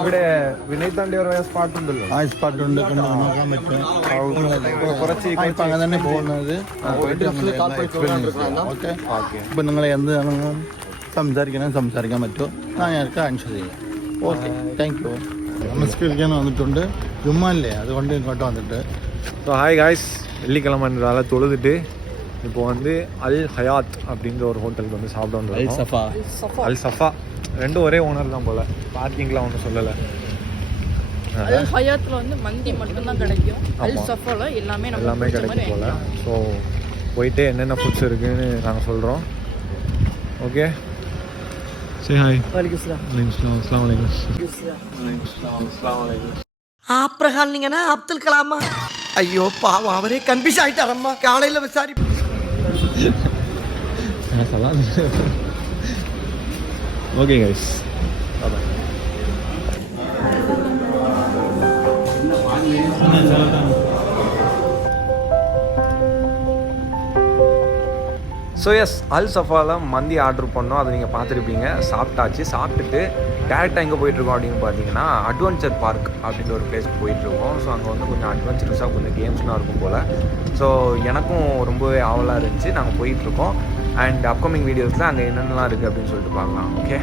ഇവിടെ വിനയ് താണ്ടിയ സ്പാട്ട് ഉണ്ടല്ലോ ആ സ്പാട്ടുണ്ട് നോക്കാൻ പറ്റും കുറച്ച് അങ്ങനെ തന്നെ പോകുന്നത് ഓക്കെ ഇപ്പം നിങ്ങൾ എന്താണെന്ന് സംസാരിക്കാൻ പറ്റുമോ ഞങ്ങൾക്ക് ആൻസർ ചെയ്യാം ഓക്കെ താങ്ക് യു നമസ്കരിക്കാൻ വന്നിട്ടുണ്ട് ജുമ്മല്ലേ അതുകൊണ്ട് ഇങ്ങോട്ട് വന്നിട്ട് ஹாய் காய்ஸ் வெள்ளிக்கிழமைன்றதால தொழுதுட்டு இப்போ வந்து அல் ஹயாத் அப்படின்ற ஒரு ஹோட்டலுக்கு வந்து சாப்பிட வந்து அல் சஃபா ரெண்டும் ஒரே ஓனர் தான் போல பார்க்கிங்லாம் ஒன்றும் சொல்லலை அல் ஹயாத்தில் வந்து மந்தி மட்டும்தான் கிடைக்கும் அல் சஃபால எல்லாமே கிடைக்கும் போல ஸோ போயிட்டு என்னென்ன ஃபுட்ஸ் இருக்குன்னு நாங்கள் சொல்கிறோம் ஓகே சரி ஹாய் அஸ்ஸலாமு அலைக்கும் ஆப்ரஹான்ங்கண்ணா அப்துல் கலாமா ஐயோ பாவம் அவரே கன்ஃபியூஸ் ஆயிட்டாரம்மா காலையில் விசாரி ஓகே கைஸ் ஸோ எஸ் அல் சஃபாவில் மந்தி ஆர்டர் பண்ணோம் அதை நீங்கள் பார்த்துருப்பீங்க சாப்பிட்டாச்சு சாப்பிட்டுட்டு டேரெக்டாக எங்கே போயிட்டுருக்கோம் அப்படின்னு பார்த்தீங்கன்னா அட்வென்ச்சர் பார்க் அப்படின்ற ஒரு பிளேஸ்க்கு போயிட்டுருக்கோம் ஸோ அங்கே வந்து கொஞ்சம் அட்வென்ச்சரஸாக கொஞ்சம் கேம்ஸ்லாம் இருக்கும் போல் ஸோ எனக்கும் ரொம்பவே ஆவலாக இருந்துச்சு நாங்கள் போயிட்டுருக்கோம் அண்ட் அப்கமிங் வீடியோஸில் அங்கே என்னென்னலாம் இருக்குது அப்படின்னு சொல்லிட்டு பார்க்கலாம் ஓகே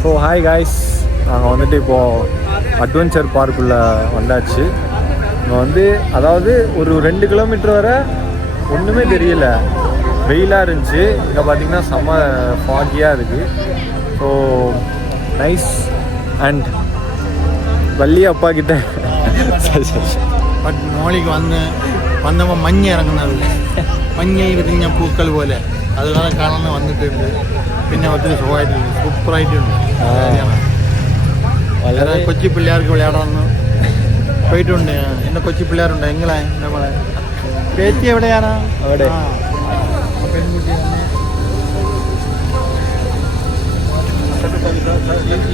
ஸோ ஹாய் காய்ஸ் நாங்கள் வந்துட்டு இப்போது அட்வென்ச்சர் பார்க்குள்ளே வந்தாச்சு இங்கே வந்து அதாவது ஒரு 2 கிலோமீட்டர் வரை ஒன்றுமே தெரியல வெயிலாக இருந்துச்சு இங்கே பார்த்தீங்கன்னா செம்ம ஃபாகியாக இருக்குது ஸோ நைஸ் அண்ட் வள்ளி அப்பா கிட்ட பட் മോളിക്ക് വന്നപ്പോൾ മഞ്ഞ് ഇറങ്ങുന്നത് മഞ്ഞയിൽ വിരിഞ്ഞ പൂക്കൾ പോലെ അതുപോലെ കാണാൻ വന്നിട്ടുണ്ട് പിന്നെ ഒത്തിരി സുഖമായിട്ടുണ്ട് സൂപ്പറായിട്ടുണ്ട് വളരെ കൊച്ചു പിള്ളേർക്ക് വിளையாടാന്ന് പോയിട്ടുണ്ട് എൻ്റെ കൊച്ചു പിള്ളേരുണ്ട് എങ്ങനെ നമ്മളെ ചേച്ചി എവിടെയാണ് അവിടെ പെൺകുട്ടി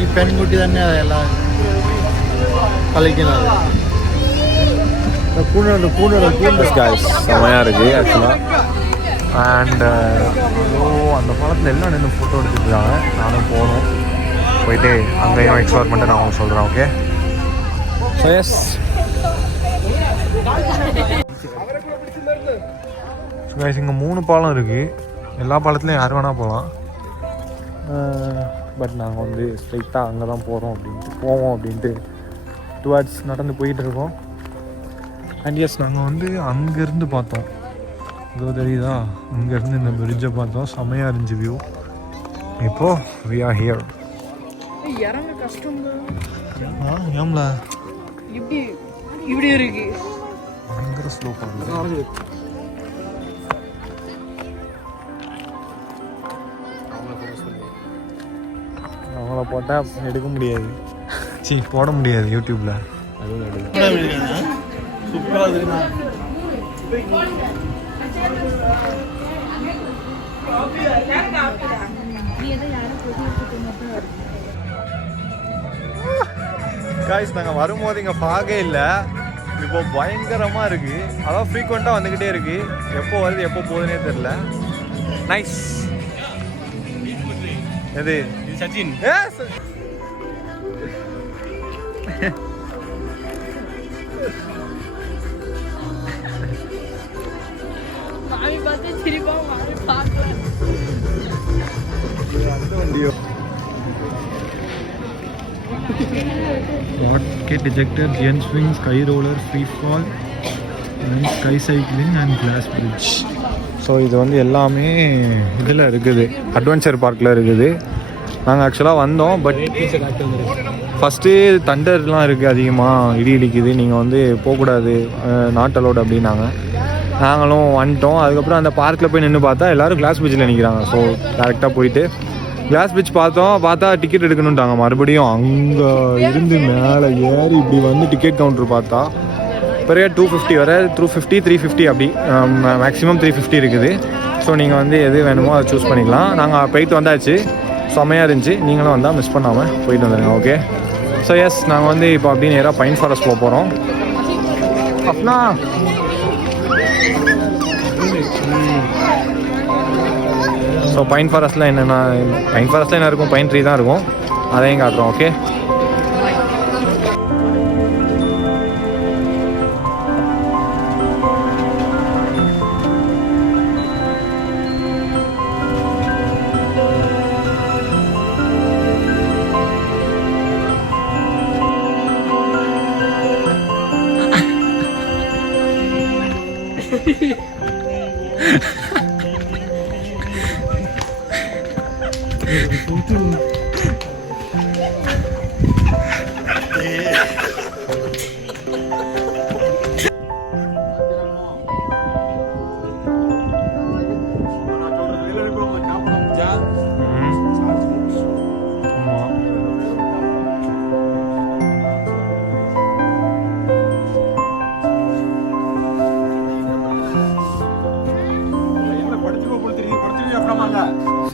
ഈ പെൺകുട്ടി തന്നെ എല്ലാം കളിക്കുന്നത് செம்மையாக இருக்குது ஆக்சுவலாக அண்ட் அந்த பழத்தில் எல்லாம் நின்று ஃபோட்டோ எடுத்துருக்காங்க நானும் போகணும் போயிட்டு அங்கேயும் எக்ஸ்ப்ளோர் பண்ணிட்டு நான் அவங்க சொல்கிறேன் ஓகே ஸோ எஸ் கைஸ் இங்கே 3 பாலம் இருக்குது எல்லா பாலத்துலையும் யார் வேணால் போகலாம் பட் நாங்கள் வந்து ஸ்ட்ரைட்டாக அங்கே தான் போவோம் அப்படின்ட்டு டுவார்ட்ஸ் நடந்து போயிட்டு இருக்கோம் அண்ட் எஸ் நாங்கள் வந்து அங்கேருந்து பார்த்தோம் இதோ தெரியுதா அங்கேருந்து இந்த பிரிட்ஜை பார்த்தோம் செம்மையாக இருந்துச்சு வியூ இப்போது வி ஆர் ஹியர் இறங்க கஷ்டம் ஏம்ல இப்படி இருக்கு பயங்கர ஸ்லோ பண்ணுறது அவங்கள போட்டால் எடுக்க முடியாது போட முடியாது யூடியூப்பில் அதுவும் எடுக்க காய்ஸ் நாங்கள் வரும்போது இங்கே ஃபாகே இல்லை இப்போ பயங்கரமாக இருக்குது அதான் ஃப்ரீக்வெண்ட்டாக வந்துக்கிட்டே இருக்குது எப்போ வருது எப்போ போகுதுன்னே தெரில நைஸ் எது சச்சின் மாமி பார்த்து சிரிப்பா மாமி பார்த்து அந்த வண்டியோ Get ejector, gen swing, sky roller, free fall, and sky cycling and glass bridge. So இது வந்து எல்லாமே இதில் இருக்குது அட்வென்ச்சர் பார்க்கில் இருக்குது நாங்கள் ஆக்சுவலாக வந்தோம் பட் ஃபஸ்ட்டு தண்டர்லாம் இருக்குது அதிகமாக இடி இடிக்குது நீங்கள் வந்து போகக்கூடாது நாட் அலோட் அப்படின்னாங்க நாங்களும் வந்துட்டோம் அதுக்கப்புறம் அந்த பார்க்கில் போய் நின்று பார்த்தா எல்லோரும் கிளாஸ் பிரிட்ஜில் நிற்கிறாங்க ஸோ டேரெக்டாக போயிட்டு கிளாஸ் பிரிட்ஜ் பார்த்தா டிக்கெட் எடுக்கணுன்ட்டாங்க மறுபடியும் அங்கே இருந்து மேலே ஏறி இப்படி வந்து டிக்கெட் கவுண்டர் பார்த்தா பெரிய 250 வரை 250 350 அப்படி மேக்ஸிமம் 350 இருக்குது ஸோ நீங்கள் வந்து எது வேணுமோ அதை சூஸ் பண்ணிக்கலாம் நாங்கள் போயிட்டு வந்தாச்சு செம்மையாக இருந்துச்சு நீங்களும் வந்தால் மிஸ் பண்ணாமல் போயிட்டு வந்துடுங்க ஓகே ஸோ எஸ் நாங்கள் வந்து இப்போ அப்படியே நேராக பைன் ஃபாரஸ்ட் போக போகிறோம். அப்பனா ஸோ பைன் ஃபாரஸ்ட்டில் என்னென்னா என்ன இருக்கும், பைன் ட்ரீ தான் இருக்கும், அதையும் காட்டுறோம். Okay.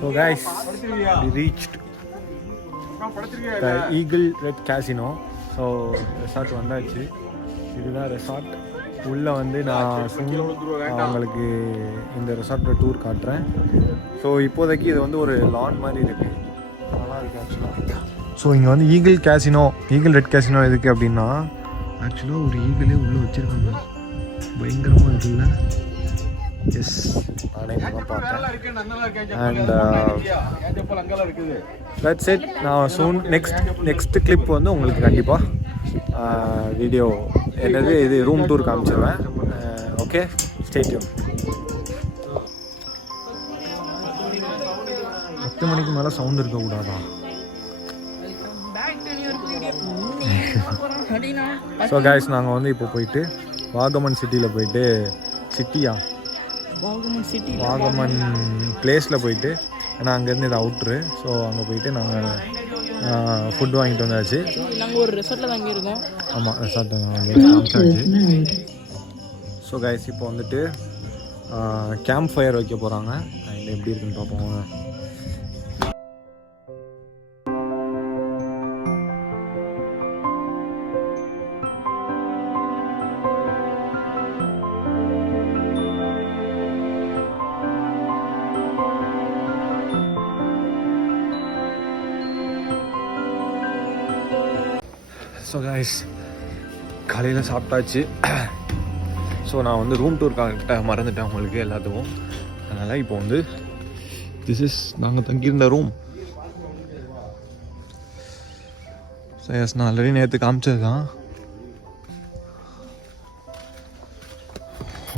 So guys, we reached the Eagle Red Casino. So resort வந்தாச்சு. இதுதான் ரெசார்ட். உள்ளே வந்து நான் அவங்களுக்கு இந்த ரெசார்ட்டோட டூர் காட்டுறேன். ஸோ இப்போதைக்கு இது வந்து ஒரு லான் மாதிரி இருக்குது, நல்லா இருக்குது ஆக்சுவலாக. ஸோ இங்கே வந்து ஈகிள் ரெட் கேசினோ எதுக்கு அப்படின்னா, ஆக்சுவலாக ஒரு ஈகிளே உள்ளே வச்சுருக்காங்க, பயங்கரமாக இருக்குல்ல. எஸ், நானே பார்த்தேன். And that's it. நான் சூன் நெக்ஸ்ட் கிளிப் வந்து உங்களுக்கு கண்டிப்பாக வீடியோ என்னது இது ரூம் டூர் காமிச்சிருவேன். Okay, stay tune. 10 மணிக்கு மேலே சவுண்ட் இருக்கக்கூடாதா? ஸோ கைஸ், நாங்கள் வந்து இப்போ போயிட்டு வாகமன் சிட்டியில் போயிட்டு வாகமன் பிளேஸில் போயிட்டு, ஏன்னா அங்கேருந்து இது அவுட்ரு. ஸோ அங்கே போயிட்டு நாங்கள் ஃபுட் வாங்கிட்டு வந்தாச்சு. நாங்கள் ஒரு ரெசார்ட்டில் தங்கியிருக்கோம். ஆமாம், ரெசார்ட்டில் காமிச்சாச்சு. ஸோ கைஸ், இப்போ வந்துட்டு கேம்ப் ஃபயர் வைக்க போகிறாங்க. அதில் எப்படி இருக்குன்னு பார்ப்போம். ஸோ கைஸ், காலையில் சாப்பிட்டாச்சு. ஸோ நான் வந்து ரூம் டூர் கரெக்டாக மறந்துட்டேன் உங்களுக்கு எல்லாத்துக்கும். அதனால் இப்போ வந்து திஸ் இஸ் நாங்கள் தங்கியிருந்த ரூம். ஸோ எஸ், நான் ஆல்ரெடி நேற்று காமிச்சது தான்.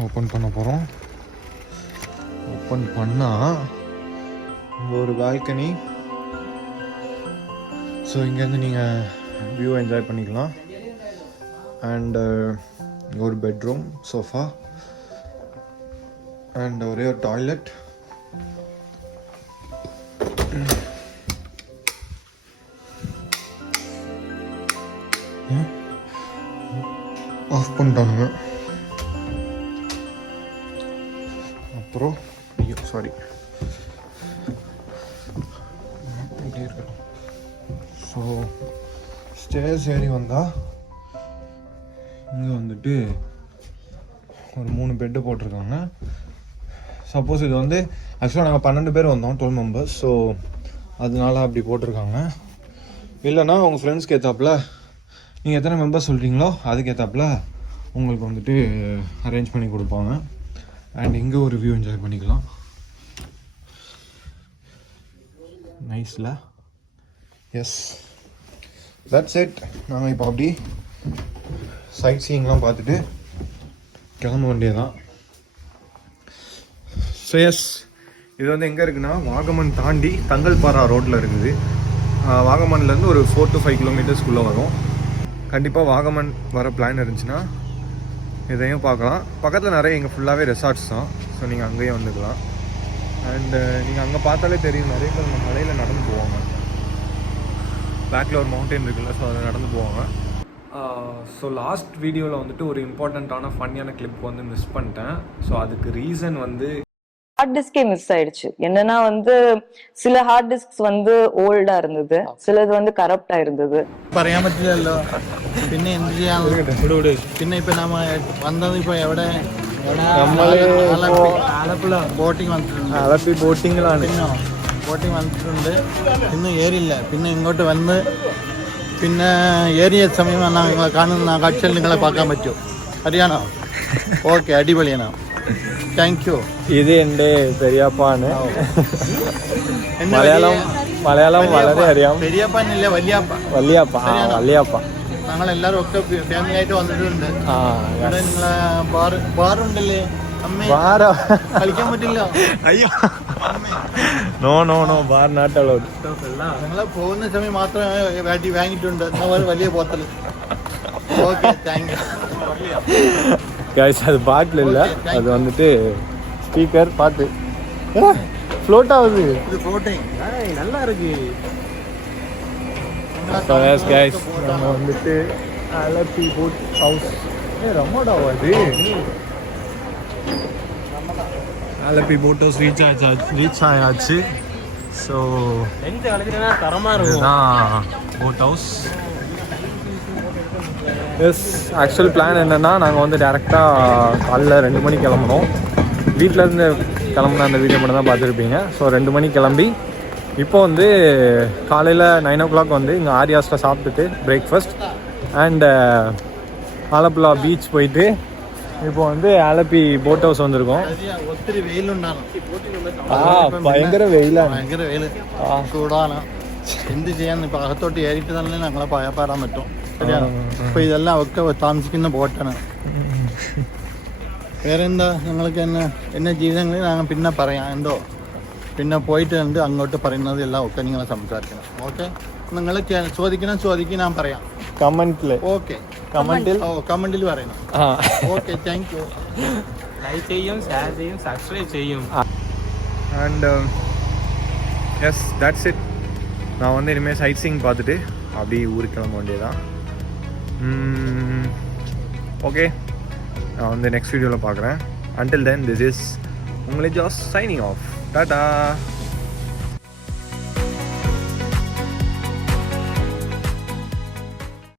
ஓப்பன் பண்ண போகிறோம். ஓப்பன் பண்ணால் இங்கே ஒரு பால்கனி. ஸோ இங்கேருந்து நீங்கள் வியூ என்ஜாய் பண்ணிக்கலாம். அண்டு ஒரு பெட்ரூம், சோஃபா, அண்ட் ஒரே ஒரு டாய்லெட். ஆஃப் பண்ணிட்டாங்க. அப்புறம் சாரி இப்படி இருக்கட்டும். ஸோ ஸ்டேர்ஸ் ஏறி வந்தால் இங்கே வந்துட்டு ஒரு 3 பெட்டு போட்டிருக்காங்க. சப்போஸ் இது வந்து ஆக்சுவலாக நாங்கள் 12 பேர் வந்தோம், 12 மெம்பர்ஸ். ஸோ அதனால அப்படி போட்டிருக்காங்க. இல்லைன்னா உங்கள் ஃப்ரெண்ட்ஸ்க்கு ஏற்றாப்புல நீங்கள் எத்தனை மெம்பர்ஸ் சொல்கிறீங்களோ அதுக்கேற்றாப்புல உங்களுக்கு வந்துட்டு அரேஞ்ச் பண்ணி கொடுப்பாங்க. அண்ட் இங்கே ஒரு வியூ என்ஜாய் பண்ணிக்கலாம். நைஸில். Yes, that's it. நாங்கள் இப்போ அப்படி சைட் சீயிங்லாம் பார்த்துட்டு கிளம்ப வேண்டியதான். ஸோ எஸ், இது வந்து எங்கே இருக்குன்னா வாகமன் தாண்டி தங்கல்பாரா ரோட்டில் இருக்குது. வாகமன்லேருந்து ஒரு 4 to 5 கிலோமீட்டர்ஸ்குள்ளே வரும். கண்டிப்பாக வாகமன் வர பிளான் இருந்துச்சுன்னா இதையும் பார்க்கலாம். பக்கத்தில் நிறைய இங்கே ஃபுல்லாகவே ரெசார்ட்ஸ் தான். ஸோ நீங்கள் அங்கேயும் வந்துக்கலாம். அண்டு நீங்கள் அங்கே பார்த்தாலே தெரியும், நிறைய பேர் நம்ம மலையில் நடந்து போவாங்க. பேக்கில் ஒரு மவுண்டைன் இருக்குல்ல, ஸோ அதை நடந்து போவாங்க. ஸோ லாஸ்ட் வீடியோவில் வந்துட்டு ஒரு இம்பார்ட்டண்ட்டான ஃபன்னியான கிளிப் வந்து மிஸ் பண்ணிட்டேன். ஸோ அதுக்கு ரீசன் வந்து ஹார்ட் டிஸ்கே மிஸ் ஆயிடுச்சு. என்னன்னா வந்து சில ஹார்ட் டிஸ்க்ஸ் வந்து ஓல்டா இருந்தது, சிலது வந்து கரப்டா இருந்தது. പറയാൻ പറ്റില്ലല്ലോ, പിന്നെ എന്ത് ചെയ്യാൻ. പിന്നെ ഇപ്പൊ നമ്മ വന്നത് ഇപ്പൊ എവിടെ ബോട്ടിങ് വന്നിട്ടുണ്ട്. ആലപ്പി ബോട്ടിങ്ങിലാണ്. പിന്നെ ബോട്ടിങ് വന്നിട്ടുണ്ട്, ഇന്ന് ഏറിയില്ല. പിന്നെ ഇങ്ങോട്ട് വന്ന് പിന്നെ ഏറിയ സമയം നിങ്ങളെ കാണുന്ന കാഴ്ചയിൽ നിങ്ങളെ പാക്കാൻ പറ്റുമോ അറിയാണോ? ഓക്കെ, അടിപൊളിയാണ്. Thank you. ഇത് എൻ്റെ പെരിയാപ്പാണ്. മലയാളം വളരെ അറിയാം. പെരിയപ്പന്നില്ല, വല്യാപ്പ. വല്യാപ്പ. ഞങ്ങളെല്ലാരും ഒക്കെ ഫാമിലി ആയിട്ട് വന്നിട്ടുണ്ട്. ഇവിടെ നിങ്ങളെ ബാറുണ്ടല്ലേ അമ്മേ? കളിക്കാൻ പറ്റില്ല. അയ്യോ, നോ ബാർ നോട്ട് അലൗഡ്. ഞങ്ങളെ പോകുന്ന സമയം മാത്രമേ വാങ്ങിയിട്ടുണ്ട്. വലിയ bottle. Okay, thank you. Guys அது பாட்டில் இல்லை, அது வந்துட்டு ஸ்பீக்கர். பார்த்து ஃப்ளோட் ஆகுது. இது ஃப்ளோட்டிங் நல்லா இருக்கு. ஸோ எஸ் கைஸ், நம்ம வந்துட்டு ஆலப்பி போட் ஹவுஸ். ரமோடாவா அது? ஆலப்பி போட் ஹவுஸ் ரீச் ஆயாச்சு. ஸோ இதுதான் boat house. Yes, actual plan என்னென்னா நாங்கள் வந்து டேரெக்டாக காலைல 2 மணிக்கு கிளம்பணும். வீட்டிலேருந்து கிளம்புன அந்த வீடியோ மட்டும் தான் பார்த்துருப்பீங்க. ஸோ 2 மணிக்கு கிளம்பி இப்போ வந்து காலையில் 9 o'clock வந்து இங்கே ஆரியாஸில் சாப்பிட்டுட்டு பிரேக்ஃபாஸ்ட் அண்ட் ஆலப்புழா பீச் போயிட்டு இப்போ வந்து ஆலப்பி போட் ஹவுஸ் வந்திருக்கோம். ഒത്തിരി വെയിലുണ്ടാണ്. ഭയങ്കര വെയിലാണ്. ഭയങ്കര വെയിൽ, ചൂടാണ്. എന്ത് ചെയ്യാൻ, ഇപ്പം അകത്തോട്ട് കയറിയിട്ട് തന്നെ ഞങ്ങളെ പാടാൻ പറ്റും. ശരിയാണ്. അപ്പോൾ ഇതെല്ലാം ഒക്കെ താമസിക്കുന്ന ബോട്ടാണ്. വേറെ എന്താ, ഞങ്ങൾക്ക് എന്നെ ജീവിതങ്ങളിൽ ഞങ്ങൾ പിന്നെ പറയാം. എന്തോ പിന്നെ പോയിട്ട് ഉണ്ട് അങ്ങോട്ട് പറയുന്നത് എല്ലാം ഒക്കെ നിങ്ങൾ സംസാരിക്കണം. ഓക്കെ, നിങ്ങൾ ചോദിക്കണം, ഞാൻ പറയാം കമന്റിൽ. ഓക്കെ, കമന്റിൽ പറയണം. Okay, thank you. ലൈക്ക് ചെയ്യും, ഷെയർ ചെയ്യും, സബ്സ്ക്രൈബ് ചെയ്യും. And yes, that's it. நான் வந்து இனிமேல் சைட் சீயிங் பார்த்துட்டு அப்படியே ஊருக்கு கிளம்ப வேண்டியதான். ஓகே, நான் வந்து நெக்ஸ்ட் வீடியோவில் பார்க்குறேன். அன்டில் தென், திஸ் இஸ் உங்களை ஜாஸ் சைனிங் ஆஃப். டாடா.